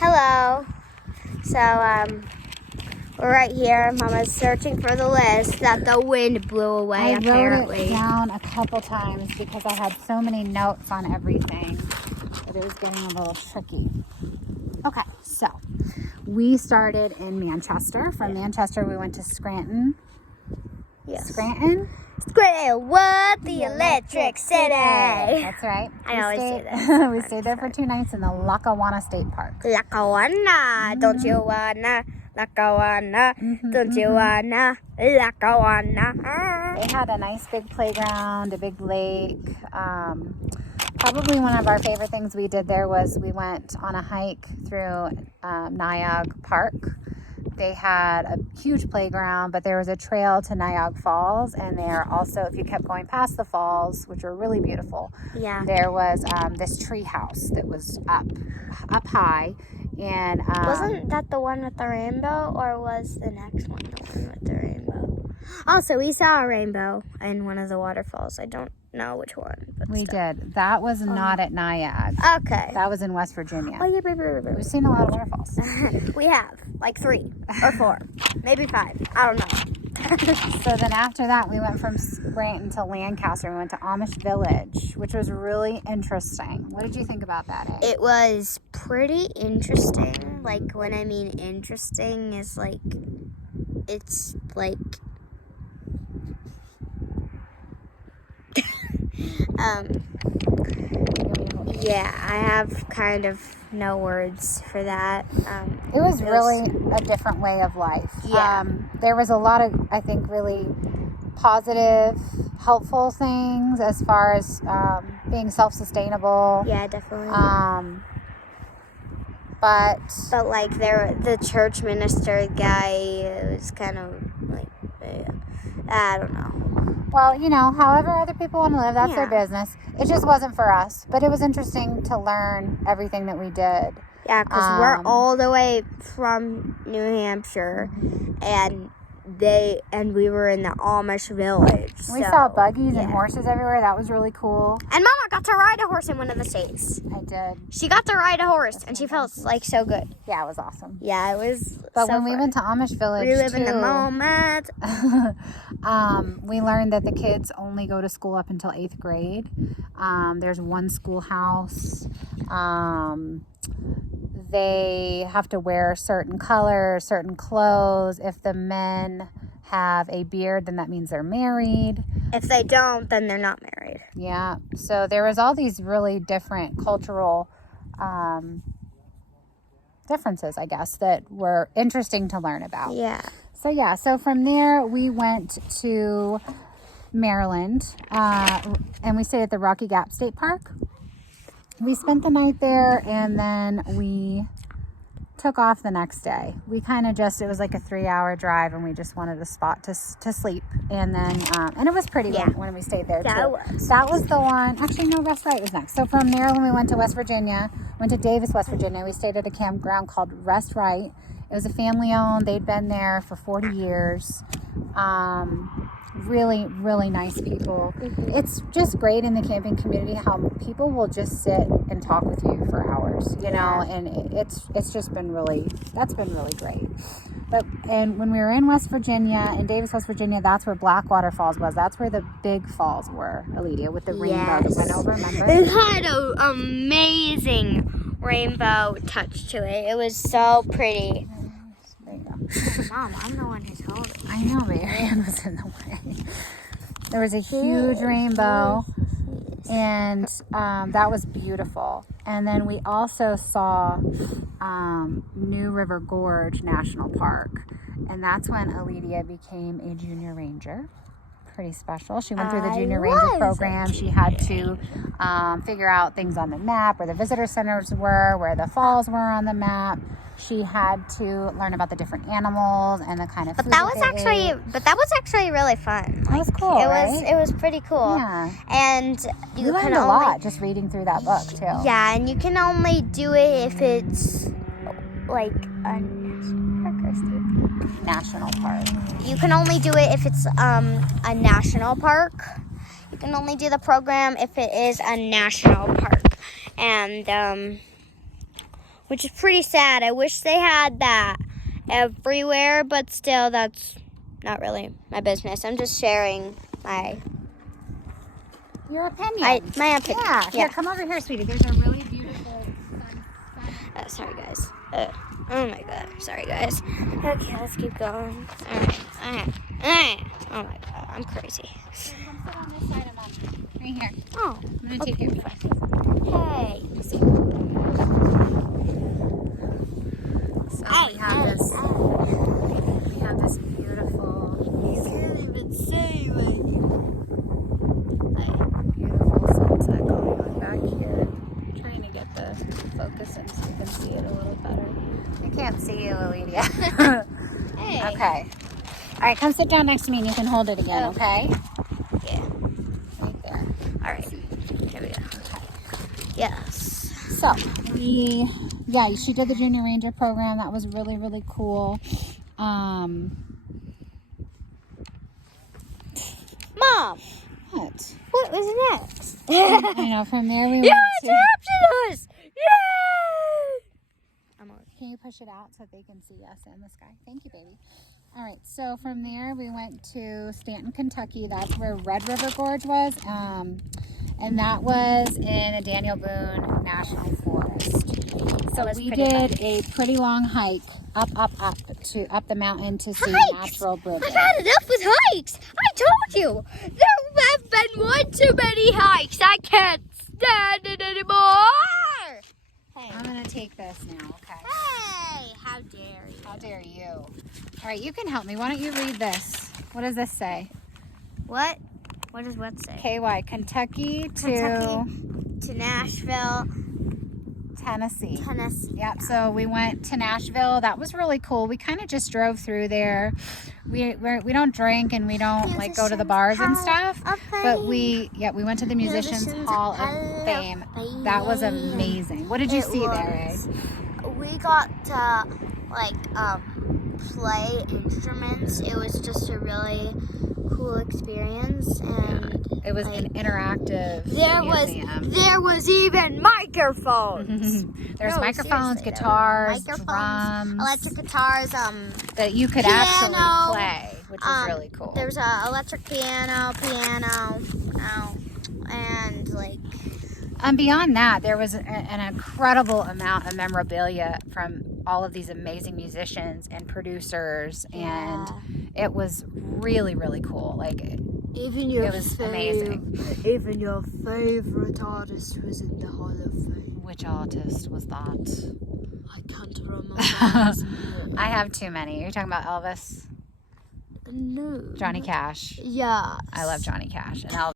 Hello. So, we're right here. Mama's searching for the list that the wind blew away, apparently. I wrote it down a couple times because I had so many notes on everything that it was getting a little tricky. Okay, so we started in Manchester. From Manchester, we went to Scranton. Yes. Scranton? Scranton, what? The Electric City. That's right. I always say that. We stayed there for 2 nights in the Lackawanna State Park. Lackawanna, don't you wanna? Lackawanna, don't you wanna? Lackawanna. They had a nice big playground, a big lake. Probably one of our favorite things we did there was we went on a hike through Niagara Park. They had a huge playground, but there was a trail to Niagara Falls, and there also, if you kept going past the falls, which were really beautiful, there was this tree house that was up high, and wasn't that the one with the rainbow, or was the next one the one with the rainbow? Also, we saw a rainbow in one of the waterfalls. I don't know which one. But we did. That was not at Niagara. Okay. That was in West Virginia. Oh, yeah. We've seen a lot of waterfalls. We have, like 3 or 4, maybe 5. I don't know. So then after that, we went from Scranton to Lancaster. We went to Amish Village, which was really interesting. What did you think about that, eh? It was pretty interesting. Like, when I mean interesting is like, it's like, yeah, I have kind of no words for that. It was really a different way of life. Yeah. There was a lot of, I think, really positive, helpful things as far as being self-sustainable. Yeah, definitely. But like the church minister guy was kind of like, I don't know. Well, however other people want to live, that's their business. It just wasn't for us. But it was interesting to learn everything that we did. Yeah, because we're all the way from New Hampshire, and we were in the Amish village. We saw buggies and horses everywhere. That was really cool. And Mama got to ride a horse in one of the states. I did. She got to ride a horse, and she felt like so good. Yeah, it was awesome. Yeah, it was. But when we went to Amish Village, we live in the moment. We learned that the kids only go to school up until 8th grade. There's one schoolhouse. They have to wear certain colors, certain clothes. If the men have a beard, then that means they're married. If they don't, then they're not married. Yeah. So there was all these really different cultural differences, I guess, that were interesting to learn about. Yeah. So from there we went to Maryland, and we stayed at the Rocky Gap State Park. We spent the night there, and then we took off the next day. We kind of it was like a 3-hour drive, and we just wanted a spot to sleep. And then, and it was pretty when we stayed there, too. That was the one. Actually, no, Rest Right was next. So from Maryland, we went to West Virginia, went to Davis, West Virginia. We stayed at a campground called Rest Right. It was a family-owned. They'd been there for 40 years. Really, really nice people. It's just great in the camping community how people will just sit and talk with you for hours, and it's just been that's been really great. And when we were in West Virginia, in Davis, West Virginia, that's where Blackwater Falls was. That's where the big falls were, Aledia, with the rainbow that went over, remember? It had an amazing rainbow touch to it. It was so pretty. Mom, I'm the one who told it. I know, but your hand was in the way. There was a huge rainbow, and that was beautiful. And then we also saw New River Gorge National Park, and that's when Aledia became a junior ranger. Pretty special. She went through the junior ranger program. She had to figure out things on the map, where the visitor centers were, where the falls were on the map. She had to learn about the different animals and the kind of food that was actually really fun. That was cool, right? It was pretty cool. Yeah. And you learned a lot just reading through that book, too. Yeah, and you can only do it if it's like a national park. You can only do it if it's a national park. You can only do the program if it is a national park. And which is pretty sad. I wish they had that everywhere, but still, that's not really my business. I'm just sharing Your opinion. my opinion. Yeah. Here, come over here, sweetie. There's a really beautiful sun. Sorry, guys. Oh my god. Sorry, guys. Okay, let's keep going. Alright. Oh my god, I'm crazy. Come sit on this side of Mom. Right here. Oh, I'm gonna take your hey. So we have this beautiful, You can't even say beautiful sunset going on back here. I'm trying to get the focus in so you can see it a little better. I can't see you, Lydia. Hey. Okay. All right, come sit down next to me and you can hold it again, okay? Yeah. Right there. Alright. Here we go. Yes. So she did the Junior Ranger program. That was really, really cool. Mom, What? what was next? I know, from there we You went to... interrupted us! Yay! Can you push it out so they can see us in the sky? Thank you, baby. All right, so from there we went to Stanton, Kentucky. That's where Red River Gorge was. And that was in the Daniel Boone National Forest. So we did a pretty long hike up the mountain to see natural bridges. I've had enough with hikes. I told you. There have been one too many hikes. I can't stand it anymore. Hey. I'm gonna take this now, okay? Hey, how dare you? How dare you? All right, you can help me. Why don't you read this? What does this say? What? What does what say? KY, Kentucky to Nashville, Tennessee. Tennessee. Yep, so we went to Nashville. That was really cool. We kind of just drove through there. We don't drink and we don't like go to the bars and stuff. But we went to the Musicians Hall of Fame. That was amazing. What did you see there, eh? We got to play instruments. It was just a really cool experience, and it was an interactive museum. There was even microphones. There's microphones, guitars, drums, electric guitars, that you could actually play, which was really cool. There's a electric piano, and beyond that, there was an incredible amount of memorabilia from all of these amazing musicians and producers, and it was really, really cool. It was amazing. Even your favorite artist was in the Hall of Fame. Which artist was that? I can't remember. I have too many. Are you talking about Elvis? No. Johnny Cash. Yeah. I love Johnny Cash and Elvis.